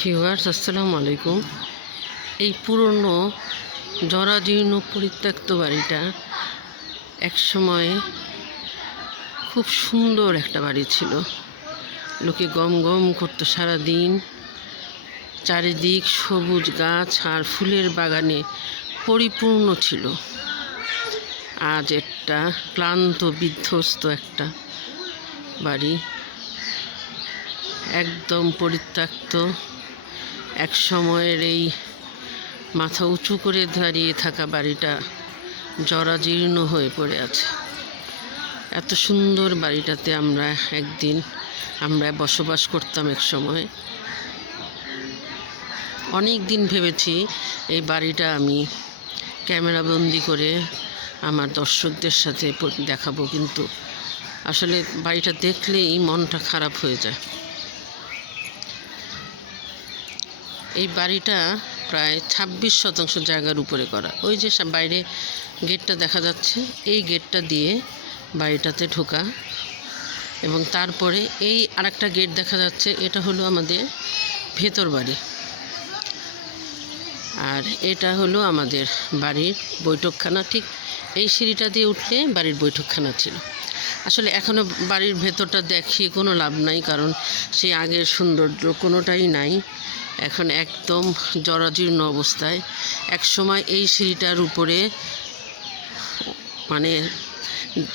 Viewers আসসালামু আলাইকুম। এই পুরনো জরাজীর্ণ পরিত্যক্ত বাড়িটা এক একসময় খুব সুন্দর একটা বাড়ি ছিল। লোকে গম গম করতো সারাদিন। চারিদিক সবুজ গাছ আর ফুলের বাগানে পরিপূর্ণ ছিল। আজ একটা ক্লান্ত, বিধ্বস্ত একটা বাড়ি। একদম পরিত্যক্ত। এক সময়ের এই মাথা উঁচু করে দাঁড়িয়ে থাকা বাড়িটা জরাজীর্ণ হয়ে পড়ে আছে। এত সুন্দর বাড়িটাতে আমরা একদিন আমরা বসবাস করতাম এক সময়। অনেক দিন ভেবেছি এই বাড়িটা আমি ক্যামেরাবন্দি করে আমার দর্শকদের সাথে দেখাবো, কিন্তু আসলে বাড়িটা দেখলেই মনটা খারাপ হয়ে যায়। এই বাড়িটা প্রায় ছাব্বিশ শতাংশ জায়গার উপরে করা। ওই যে বাইরে গেটটা দেখা যাচ্ছে, এই গেটটা দিয়ে বাড়িটাতে ঢোকা। এবং তারপরে এই আরেকটা গেট দেখা যাচ্ছে, এটা হলো আমাদের ভেতর বাড়ি। আর এটা হলো আমাদের বাড়ির বৈঠকখানা। ঠিক এই সিঁড়িটা দিয়ে উঠলে বাড়ির বৈঠকখানা ছিল। আসলে এখনও বাড়ির ভেতরটা দেখিয়ে কোনো লাভ নাই, কারণ সেই আগের সৌন্দর্য কোনোটাই নাই। এখন একদম জরাজীর্ণ অবস্থায়। এক সময় এই সিঁড়িটার উপরে মানে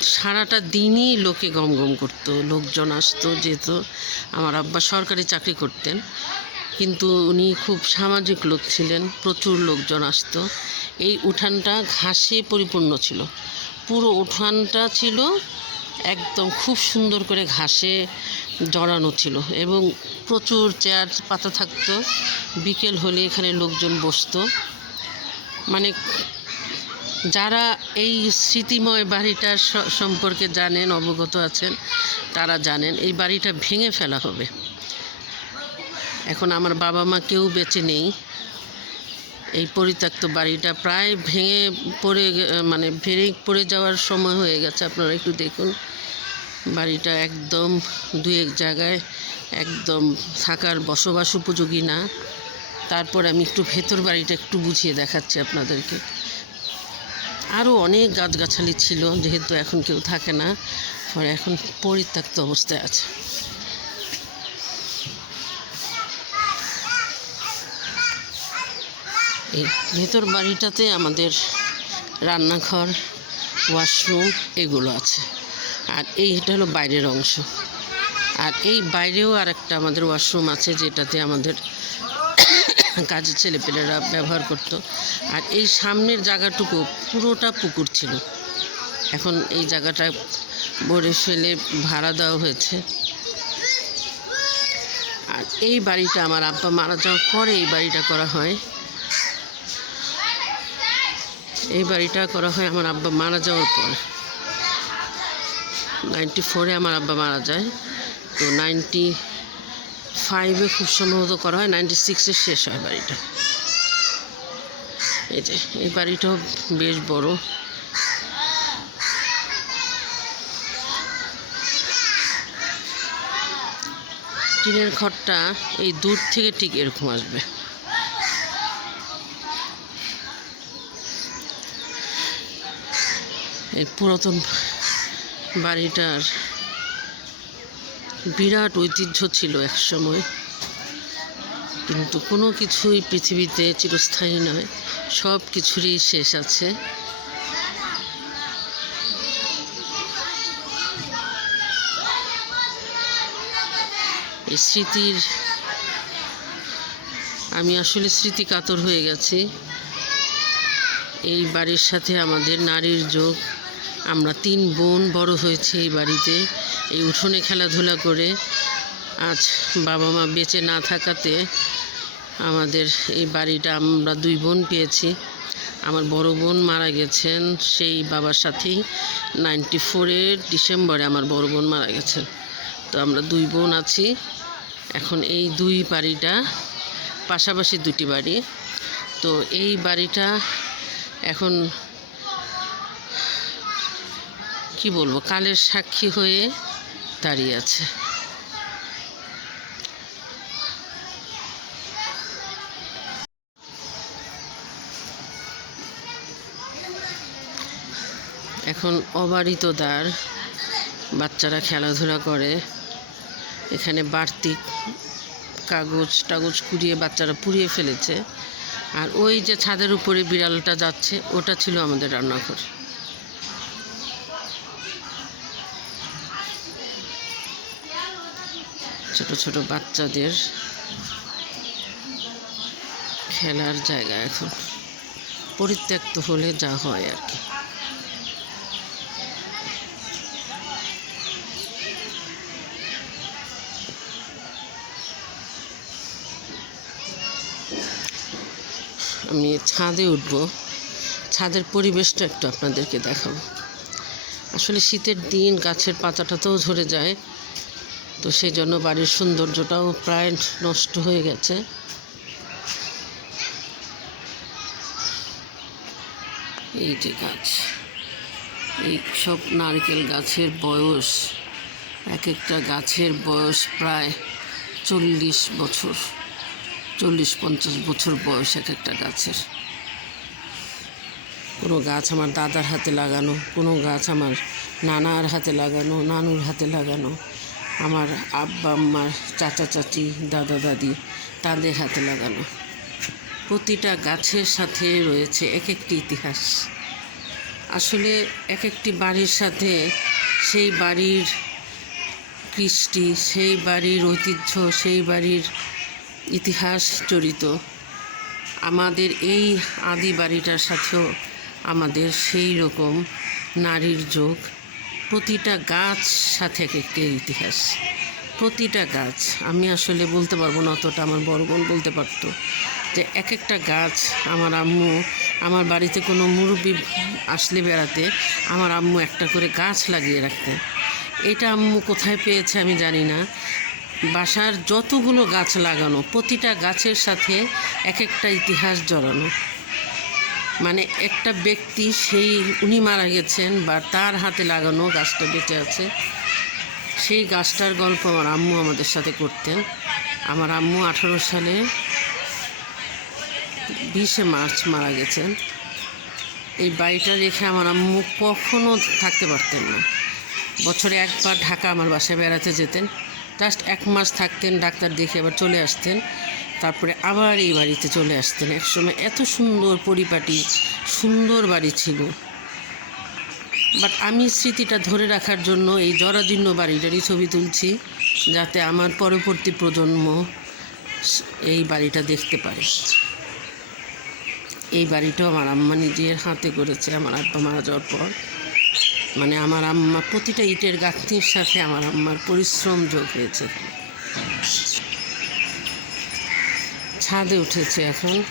সারাটা দিনই লোকে গম গম করতো, লোকজন আসতো, যেত। আমার আব্বা সরকারি চাকরি করতেন, কিন্তু উনি খুব সামাজিক লোক ছিলেন, প্রচুর লোকজন আসতো। এই উঠানটা ঘাসে পরিপূর্ণ ছিল। পুরো উঠানটা ছিল একদম খুব সুন্দর করে ঘাসে জড়ানো ছিল এবং প্রচুর চেয়ার পাতা থাকতো। বিকেল হলে এখানে লোকজন বসতো। মানে যারা এই স্মৃতিময় বাড়িটার সম্পর্কে জানেন, অবগত আছেন, তারা জানেন এই বাড়িটা ভেঙে ফেলা হবে। এখন আমার বাবা মা কেউ বেঁচে নেই। এই পরিত্যক্ত বাড়িটা প্রায় ভেঙে পড়ে মানে ভেঙে পড়ে যাওয়ার সময় হয়ে গেছে। আপনারা একটু দেখুন। বাড়িটা একদম দু এক জায়গায় একদম থাকার বসবাস উপযোগী না। তারপর আমি একটু ভেতর বাড়িটা একটু বুঝিয়ে দেখাচ্ছি আপনাদেরকে। আরও অনেক গাছগাছালি ছিল, যেহেতু এখন কেউ থাকে না ফলে এখন পরিত্যক্ত অবস্থায় আছে। এই ভেতর বাড়িটাতে আমাদের রান্নাঘর, ওয়াশরুম, এগুলো আছে। আর এইটা হলো বাইরের অংশ। আর এই বাইরেও আর একটা আমাদের ওয়াশরুম আছে যেটাতে আমাদের কাজের ছেলেপেলেরা ব্যবহার করতো। আর এই সামনের জায়গাটুকু পুরোটা পুকুর ছিল। এখন এই জায়গাটা ভরে ফেলে ভাড়া দেওয়া হয়েছে। আর এই বাড়িটা আমার আব্বা মারা যাওয়ার পরে এই বাড়িটা করা হয়। এই বাড়িটা করা হয় আমার আব্বা মারা যাওয়ার পর। নাইনটি ফোরে আমার আব্বা মারা যায়। তো নাইনটি ফাইভে খুব সম্ভবত করা হয়, নাইনটি সিক্সে শেষ হয় বাড়িটা। এই যে, এই বাড়িটাও বেশ বড়। টিনের ঘরটা এই দূর থেকে ঠিক এরকম আসবে। এই পুরাতন বাড়িটার বিরাট ঐতিহ্য ছিল এক সময়। কিন্তু কোনো কিছুই পৃথিবীতে চিরস্থায়ী নয়, সব কিছুরই শেষ আছে। এই স্মৃতির, আমি আসলে স্মৃতি কাতর হয়ে গেছি। এই বাড়ির সাথে আমাদের নারীর যোগ আমরা তিন বোন বড় হয়েছে এই বাড়িতে, এই উঠোনে খেলাধুলা করে। আজ বাবা মা বেঁচে না থাকাতে আমাদের এই বাড়িটা আমরা দুই বোন পেয়েছি। আমার বড় বোন মারা গেছেন সেই বাবার সাথেই। নাইনটি ফোরের ডিসেম্বরে আমার বড় বোন মারা গেছেন। তো আমরা দুই বোন আছি। এখন এই দুই বাড়িটা, পাশাপাশি দুটি বাড়ি। তো এই বাড়িটা এখন কি বলব, কালের সাক্ষী হয়ে দাঁড়িয়ে আছে। এখন অবারিত দ্বার, বাচ্চারা খেলাধুলা করে। এখানে বাড়তি কাগজ টাগজ কুড়িয়ে বাচ্চারা পুড়িয়ে ফেলেছে। আর ওই যে ছাদের উপরে বিড়ালটা যাচ্ছে, ওটা ছিল আমাদের রান্নাঘর। ছোট ছোট বাচ্চাদের খেলার জায়গা এখন পরিত্যক্ত হলে যা হয় আর কি। আমি ছাদে উঠব। ছাদের পরিবেশটা একটু আপনাদেরকে দেখাবো। আসলে শীতের দিন গাছের পাতাটাতেও ঝরে যায়। তো সেই জন্য বাড়ির সৌন্দর্যটাও প্রায় নষ্ট হয়ে গেছে। এই যে গাছ, এই সব নারকেল গাছের বয়স, এক একটা গাছের বয়স প্রায় চল্লিশ বছর, চল্লিশ পঞ্চাশ বছর বয়স এক একটা গাছের। কোনো গাছ আমার দাদার হাতে লাগানো, কোনো গাছ আমার নানার হাতে লাগানো, নানুর হাতে লাগানো আমার আব্বা, আম্মার চাচা, চাচি, দাদা, দাদি তাদের হাতে লাগানো। প্রতিটা গাছের সাথে রয়েছে এক একটি ইতিহাস। আসলে এক একটি বাড়ির সাথে সেই বাড়ির কৃষ্টি, সেই বাড়ির ঐতিহ্য, সেই বাড়ির ইতিহাস জড়িত। আমাদের এই আদি বাড়িটার সাথেও আমাদের সেই রকম নারীর যোগ প্রতিটা গাছ সাথে এক একটি ইতিহাস। প্রতিটা গাছ, আমি আসলে বলতে পারব না অতটা, আমার বড় বোন বলতে পারতো যে এক একটা গাছ আমার আম্মু, আমার বাড়িতে কোনো মুরব্বী আসলে বেড়াতে আমার আম্মু একটা করে গাছ লাগিয়ে রাখতেন এটা আম্মু কোথায় পেয়েছে আমি জানি না। বাসার যতগুলো গাছ লাগানো, প্রতিটা গাছের সাথে এক একটা ইতিহাস জড়ানো। মানে একটা ব্যক্তি সেই উনি মারা গেছেন বা তার হাতে লাগানো গাছটা বেঁচে আছে। সেই গাছটার গল্প আমার আম্মু আমাদের সাথে করতেন। আমার আম্মু আঠারো সালে বিশে মার্চ মারা গেছেন। এই বাড়িটা রেখে আমার আম্মু কখনো থাকতে পারতেন না। বছরে একবার ঢাকা আমার বাসায় বেড়াতে যেতেন। জাস্ট এক মাস থাকতেন, ডাক্তার দেখে আবার চলে আসতেন। তারপরে আবার এই বাড়িতে চলে আসতেন। একসময় এত সুন্দর পরিপাটি, সুন্দর বাড়ি ছিল। বাট আমি স্মৃতিটা ধরে রাখার জন্য এই জরাজীর্ণ বাড়িটারই ছবি তুলছি, যাতে আমার পরবর্তী প্রজন্ম এই বাড়িটা দেখতে পারে। এই বাড়িটাও আমার আম্মা নিজের হাতে করেছে, আমার আব্বা মারা যাওয়ার পর। মানে আমার আম্মা প্রতিটা ইটের গাঁথনির সাথে আমার আম্মার পরিশ্রম যোগ হয়েছে। ছাদে উঠেছে এখন।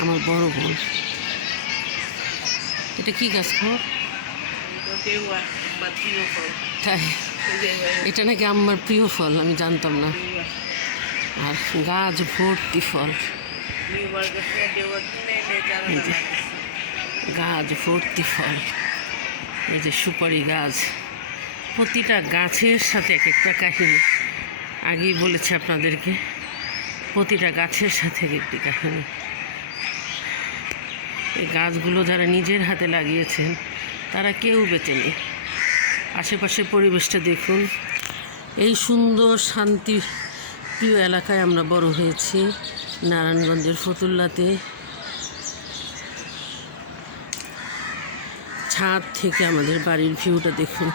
আমার বড় বোন। এটা কি গাছ খবর তাই? এটা নাকি আমার প্রিয় ফল, আমি জানতাম না। আর গাছ ভর্তি ফল। গাছ ভর্তি ফল। এই যে সুপারি গাছ। প্রতিটা গাছের সাথে এক একটা কাহিনী। আগেই বলেছি আপনাদেরকে, প্রতিটা গাছের সাথে এক একটি কাহিনী। এই গাছগুলো যারা নিজের হাতে লাগিয়েছেন, তারা কেউ বেঁচে নেই। আশেপাশের পরিবেশটা দেখুন। এই সুন্দর শান্তি প্রিয় এলাকায় আমরা বড় হয়েছি নারায়ণগঞ্জের ফতুল্লাতে। ছাদ থেকে আমাদের বাড়ির ভিউটা দেখুন।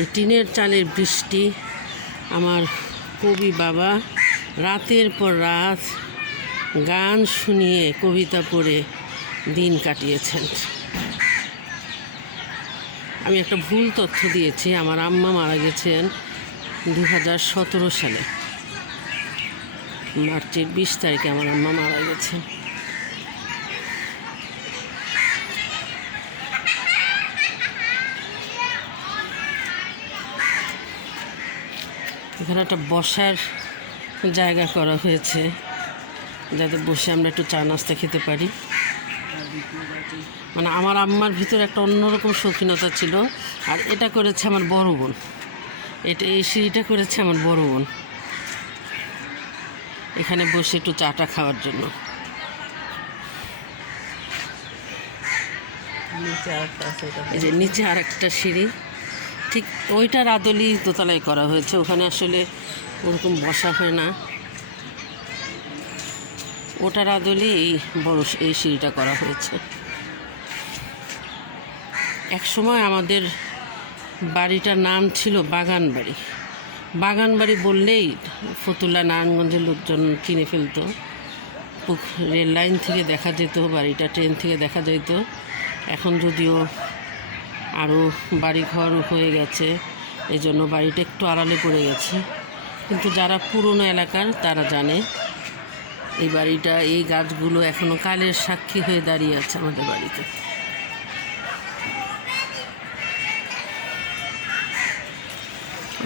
এই টিনের চালের বৃষ্টি, আমার কবি বাবা রাতের পর রাত গান শুনিয়ে কবিতা পড়ে দিন কাটিয়েছেন। আমি একটা ভুল তথ্য দিয়েছি, আমার আম্মা মারা গেছেন দু হাজার সতেরো সালে। মার্চের বিশ তারিখে আমার আম্মা মারা গেছেন এখানে একটা বসার জায়গা করা হয়েছে, যাতে বসে আমরা একটু চা নাস্তা খেতে পারি। মানে আমার আম্মার ভিতরে একটা অন্যরকম শৌখিনতা ছিল, আর এটা করেছে আমার বড় বোন। এটা এই সিঁড়িটা করেছে আমার বড় বোন। এখানে বসে একটু চাটা খাওয়ার জন্য। এই যে নিচে আর একটা সিঁড়ি। ঠিক ওইটার আদলেই দোতলায় করা হয়েছে। ওখানে আসলে ওরকম বসা হয় না। ওটার আদলে এই বড় এই সিঁড়িটা করা হয়েছে। এক সময় আমাদের বাড়িটার নাম ছিল বাগান বাড়ি বাগান বাড়ি বললেই ফতুল্লা নারায়ণগঞ্জের লোকজন কিনে ফেলতো। রেল লাইন থেকে দেখা যেত, বাড়িটা ট্রেন থেকে দেখা যেত এখন যদিও আরও বাড়িঘর হয়ে গেছে এই জন্য বাড়িটা একটু আড়ালে পড়ে গেছে। কিন্তু যারা পুরনো এলাকার, তারা জানে এই বাড়িটা, এই গাছগুলো এখনও কালের সাক্ষী হয়ে দাঁড়িয়ে আছে আমাদের বাড়িতে।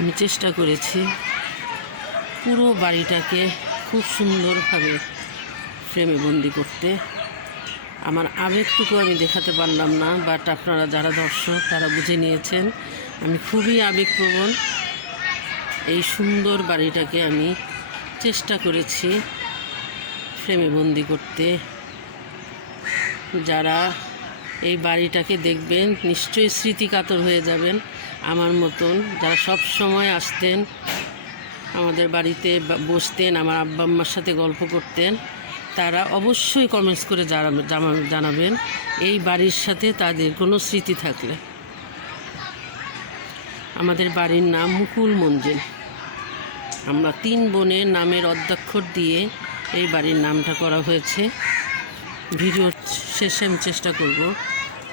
আমি চেষ্টা করেছি। পুরো বাড়িটাকে খুব সুন্দরভাবে ফ্রেমে বন্দি করতে। আমার আবেগটুকু আমি দেখাতে পারলাম না বাট আপনারা যারা দর্শক, তারা বুঝে নিয়েছেন, আমি খুবই আবেগপ্রবণ। এই সুন্দর বাড়িটাকে আমি চেষ্টা করেছি ফ্রেমে বন্দি করতে। যারা এই বাড়িটাকে দেখবেন, নিশ্চয়ই স্মৃতিকাতর হয়ে যাবেন। আমার মতন যারা সব সময় আসতেন, আমাদের বাড়িতে বসতেন, আমার আব্বা আম্মার সাথে গল্প করতেন, তারা অবশ্যই কমেন্টস করে জানাবেন, এই বাড়ির সাথে তাদের কোনো স্মৃতি থাকলে। আমাদের বাড়ির নাম মুকুল মঞ্জিল আমরা তিন বোনের নামের অধ্যক্ষর দিয়ে এই বাড়ির নামটা করা হয়েছে। ভিডিওর শেষে আমি চেষ্টা করব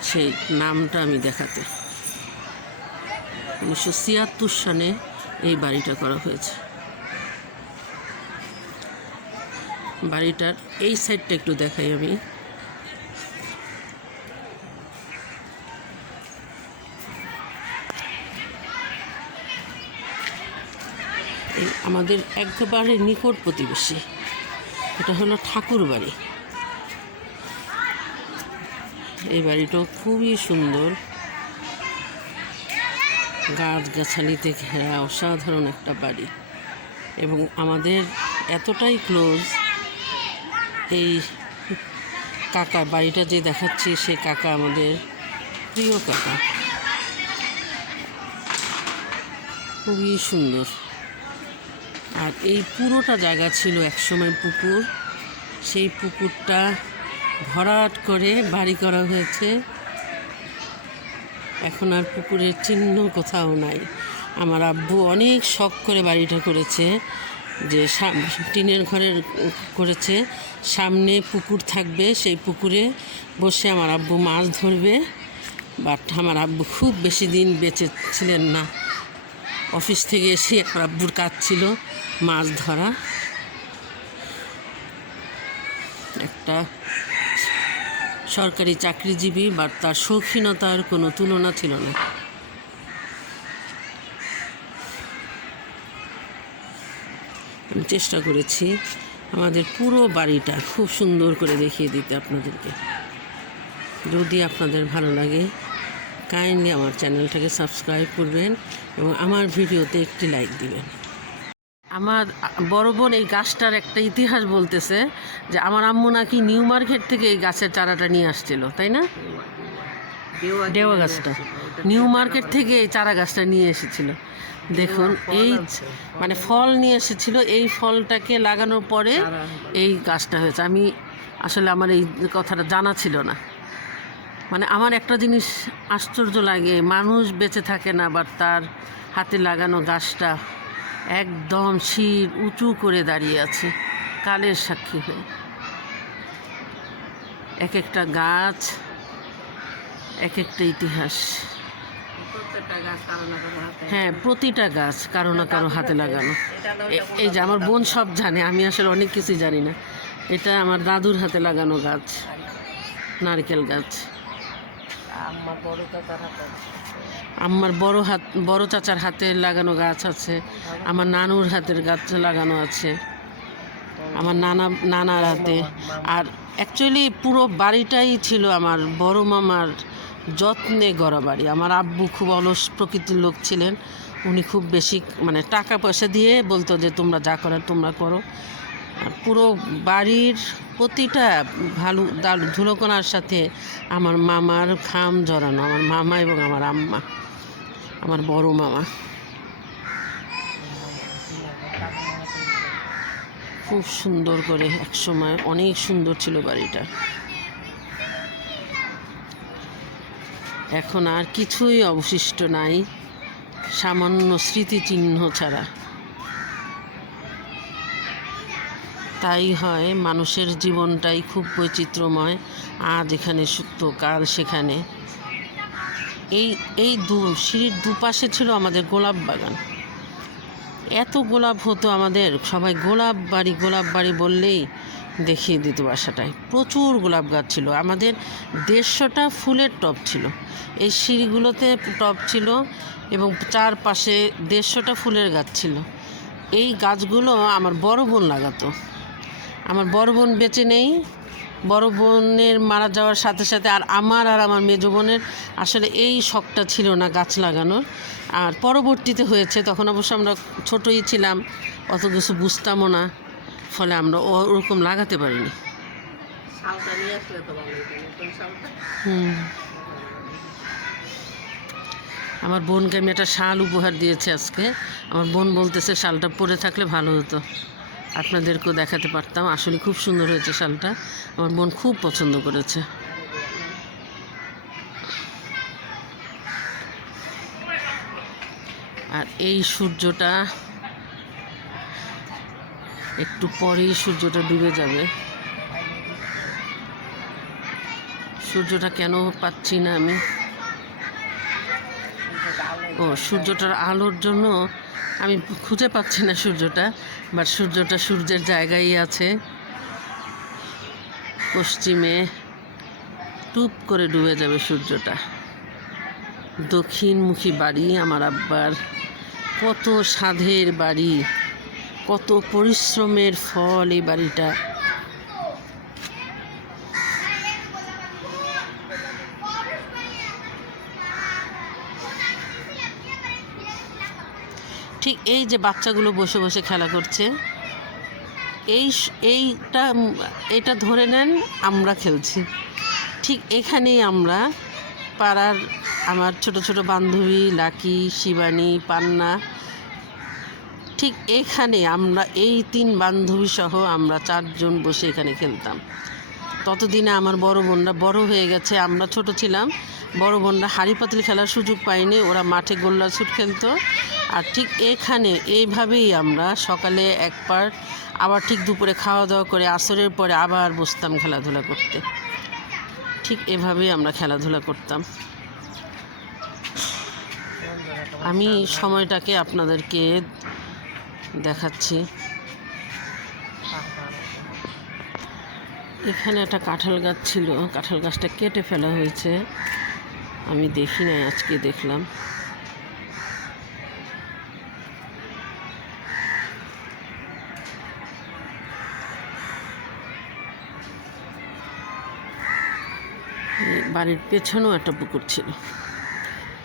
সেই নামটা আমি দেখাতে। উনিশশো ছিয়াত্তর সালে এই বাড়িটা করা হয়েছে। বাড়িটার এই সাইডটা একটু দেখাই আমি। আমাদের একেবারে নিকট প্রতিবেশী। এটা হলো ঠাকুর বাড়ি। এই বাড়িটাও খুবই সুন্দর। গাছগাছালিতে ঘেরা অসাধারণ একটা বাড়ি। এবং আমাদের এতটাই ক্লোজ এই কাকা, বাড়িটা যে দেখাচ্ছি, সে কাকা আমাদের প্রিয় কাকা। খুবই সুন্দর। আর এই পুরোটা জায়গা ছিল একসময় পুকুর। সেই পুকুরটা ভরাট করে বাড়ি করা হয়েছে। এখন আর পুকুরের চিহ্ন কোথাও নাই। আমার আব্বু অনেক শখ করে বাড়িটা করেছে, যে টিনের ঘরের করেছে। সামনে পুকুর থাকবে, সেই পুকুরে বসে আমার আব্বু মাছ ধরবে। বাট আমার আব্বু খুব বেশি দিন বেঁচে ছিলেন না। অফিস থেকে এসে আমার আব্বুর কাজ ছিল মাছ ধরা। একটা সরকারি চাকরিজীবী বা তার শৌখিনতার কোনো তুলনা ছিল না। আমি চেষ্টা করেছি আমাদের পুরো বাড়িটা খুব সুন্দর করে দেখিয়ে দিতে আপনাদেরকে। যদি আপনাদের ভালো লাগে কাইন্ডলি আমার চ্যানেলটাকে সাবস্ক্রাইব করবেন এবং আমার ভিডিওতে একটি লাইক দিবেন। আমার বড় বোন এই গাছটার একটা ইতিহাস বলতেছে যে আমার আম্মু নাকি নিউ মার্কেট থেকে এই গাছের চারাটা নিয়ে আসছিল তাই না? দেওয়া দেওয়া গাছটা। নিউ মার্কেট থেকে এই চারা গাছটা নিয়ে এসেছিল। দেখুন এই মানে ফল নিয়ে এসেছিল এই ফলটাকে লাগানোর পরে এই গাছটা হয়েছে। আমি আসলে আমার এই কথাটা জানা ছিল না। মানে আমার একটা জিনিস আশ্চর্য লাগে মানুষ বেঁচে থাকে না বাট তার হাতে লাগানো গাছটা। একদম শির উঁচু করে দাঁড়িয়ে আছে, কালের সাক্ষী হয়ে। এক একটা গাছ এক একটা ইতিহাস। হ্যাঁ প্রতিটা গাছ কারও না কারও হাতে লাগানো। এই যে আমার বোন সব জানে, আমি আসলে অনেক কিছু জানি না। এটা আমার দাদুর হাতে লাগানো গাছ, নারকেল গাছ। আমার বড় আমার বড় হাত, বড় চাচার হাতে লাগানো গাছ আছে, আমার নানুর হাতের গাছ লাগানো আছে, আমার নানা, নানার হাতে। আর অ্যাকচুয়ালি পুরো বাড়িটাই ছিল আমার বড় মামার যত্নে গড়া বাড়ি। আমার আব্বু খুব অলস প্রকৃতির লোক ছিলেন, উনি খুব বেশি মানে টাকা পয়সা দিয়ে বলতো যে তোমরা যা করার তোমরা করো। পুরো বাড়ির প্রতিটা ভালো দাল ধুলোকণার সাথে আমার মামার খাম জড়ানো, আমার মামা এবং আমার আম্মা, আমার বড় মামা। খুব সুন্দর করে এক সময় অনেক সুন্দর ছিল বাড়িটা। এখন আর কিছুই অবশিষ্ট নাই, সামান্য স্মৃতিচিহ্ন ছাড়া। তাই হয়, মানুষের জীবনটাই খুব বৈচিত্র্যময়। আজ এখানে সত্য কাল সেখানে। এই এই দু, সিঁড়ির দুপাশে ছিল আমাদের গোলাপ বাগান। এত গোলাপ হতো আমাদের, সবাই গোলাপ বাড়ি গোলাপ বাড়ি বললেই দেখিয়ে দিত বাসাটায়। প্রচুর গোলাপ গাছ ছিল, আমাদের দেড়শোটা ফুলের টব ছিল। এই সিঁড়িগুলোতে টব ছিল এবং চারপাশে দেড়শোটা ফুলের গাছ ছিল। এই গাছগুলো আমার বড় বোন লাগাতো। আমার বড় বোন বেঁচে নেই। বড় বোনের মারা যাওয়ার সাথে সাথে আর আমার আর আমার মেজো বোনের আসলে এই শখটা ছিল না গাছ লাগানোর। আর পরবর্তীতে হয়েছে তখন অবশ্য আমরা ছোটোই ছিলাম অত কিছু বুঝতামও না ফলে আমরা ও- ওরকম লাগাতে পারিনি। হুম। আমার বোনকে আমি একটা শাল উপহার দিয়েছি আজকে। আমার বোন বলতেছে শালটা পরে থাকলে ভালো হতো। আপনাদেরকেও দেখাতে পারতাম। আসলে খুব সুন্দর হয়েছে শালটা। আমার বোন খুব পছন্দ করেছে। আর এই সূর্যটা একটু পরেই সূর্যটা ডুবে যাবে। সূর্যটা কেন পাচ্ছি না আমি? ও, সূর্যটার আলোর জন্য আমি খুঁজে পাচ্ছি না সূর্যটা বাট সূর্যটা সূর্যের জায়গায় আছে। পশ্চিমে টুপ করে ডুবে যাবে সূর্যটা। দক্ষিণমুখী বাড়ি আমার আব্বার। কত সাধের বাড়ি, কত পরিশ্রমের ফল এই বাড়িটা। এই যে বাচ্চাগুলো বসে বসে খেলা করছে, এই এইটা এটা ধরে নেন আমরা খেলছি। ঠিক এখানেই আমরা পাড়ার আমার ছোট ছোট বান্ধবী লাকি, শিবানী, পান্না, ঠিক এখানে আমরা, এই তিন বান্ধবী সহ আমরা চারজন বসে এখানে খেলতাম। ততদিনে আমার বড় বোনরা বড় হয়ে গেছে, আমরা ছোট ছিলাম। বড় বোনরা হাড়ি পাতিল খেলার সুযোগ পাইনি ওরা মাঠে গোল্লা ছুট খেলতো। আর ঠিক এখানে এইভাবেই আমরা সকালে এক আবার ঠিক দুপুরে খাওয়া দাওয়া করে আসরের পরে আবার বসতাম খেলাধুলা করতে। ঠিক এভাবেই আমরা খেলাধুলা করতাম। আমি সময়টাকে আপনাদেরকে দেখাচ্ছি। এখানে একটা কাঁঠাল গাছ ছিল। কাঁঠাল গাছটা কেটে ফেলা হয়েছে। আমি দেখি নাই, আজকে দেখলাম। বাড়ির পেছনেও একটা পুকুর ছিল।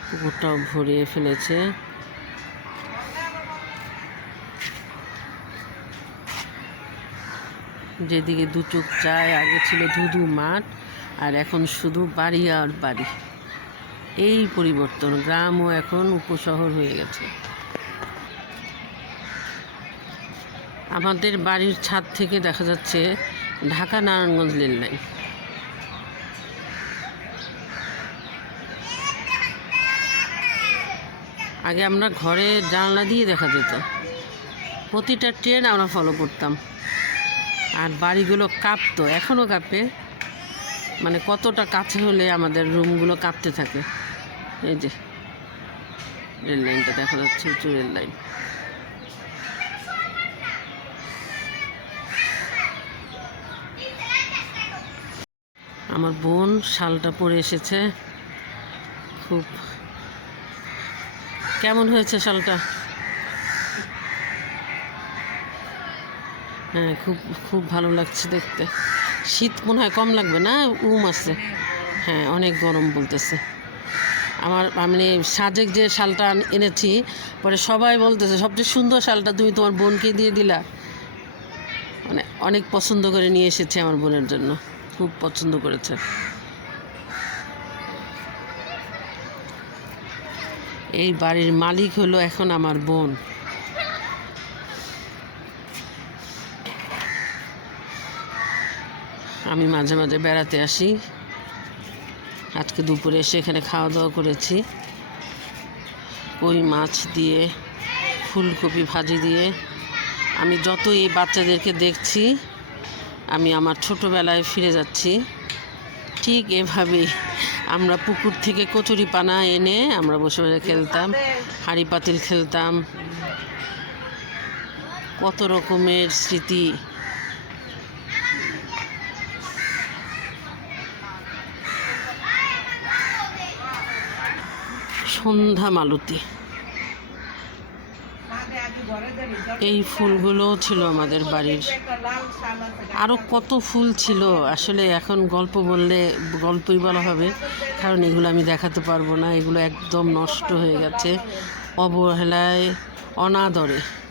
পুকুরটাও ভরিয়ে ফেলেছে। যেদিকে দু চোখ চায় আগে ছিল ধুধু মাঠ, আর এখন শুধু বাড়ি আর বাড়ি। এই পরিবর্তন গ্রামও এখন উপশহর হয়ে গেছে। আমাদের বাড়ির ছাদ থেকে দেখা যাচ্ছে ঢাকা নারায়ণগঞ্জ রেল লাইন আগে আমরা ঘরে জানলা দিয়ে দেখা যেত। প্রতিটা ট্রেন আমরা ফলো করতাম। আর বাড়িগুলো কাঁপতো, এখনও কাঁপে। মানে কতটা কাছে হলে আমাদের রুমগুলো কাঁপতে থাকে। এই যে, রেল লাইনটা দেখা যাচ্ছে, উঁচু রেল লাইন। আমার বোন শালটা পরে এসেছে। খুব কেমন হয়েছে শালটা? হ্যাঁ খুব খুব ভালো লাগছে দেখতে। শীত মনে হয় কম লাগবে না? উম আছে। হ্যাঁ অনেক গরম বলতেছে। আমার, আমি সাজেক যে শালটা এনেছি, পরে সবাই বলতেছে, সবচেয়ে সুন্দর শালটা তুমি তোমার বোনকে দিয়ে দিলা। মানে অনেক পছন্দ করে নিয়ে এসেছে আমার বোনের জন্য। খুব পছন্দ করেছে। এই বাড়ির মালিক হলো এখন আমার বোন। আমি মাঝে মাঝে বেড়াতে আসি। আজকে দুপুরে এসে এখানে খাওয়া দাওয়া করেছি। কই মাছ দিয়ে, ফুলকপি ভাজি দিয়ে। আমি যত এই বাচ্চাদেরকে দেখছি, আমি আমার ছোটোবেলায় ফিরে যাচ্ছি। ঠিক এভাবেই আমরা পুকুর থেকে কচুরি পানা এনে আমরা বসে বসে খেলতাম, হাঁড়ি পাতিল খেলতাম। কত রকমের স্মৃতি। সন্ধ্যা মালতী। এই ফুলগুলো ছিল আমাদের বাড়ির। আরও কত ফুল ছিল। আসলে এখন গল্প বললে গল্পই বলা হবে। কারণ এগুলো আমি দেখাতে পারব না। এগুলো একদম নষ্ট হয়ে গেছে। অবহেলায়, অনাদরে।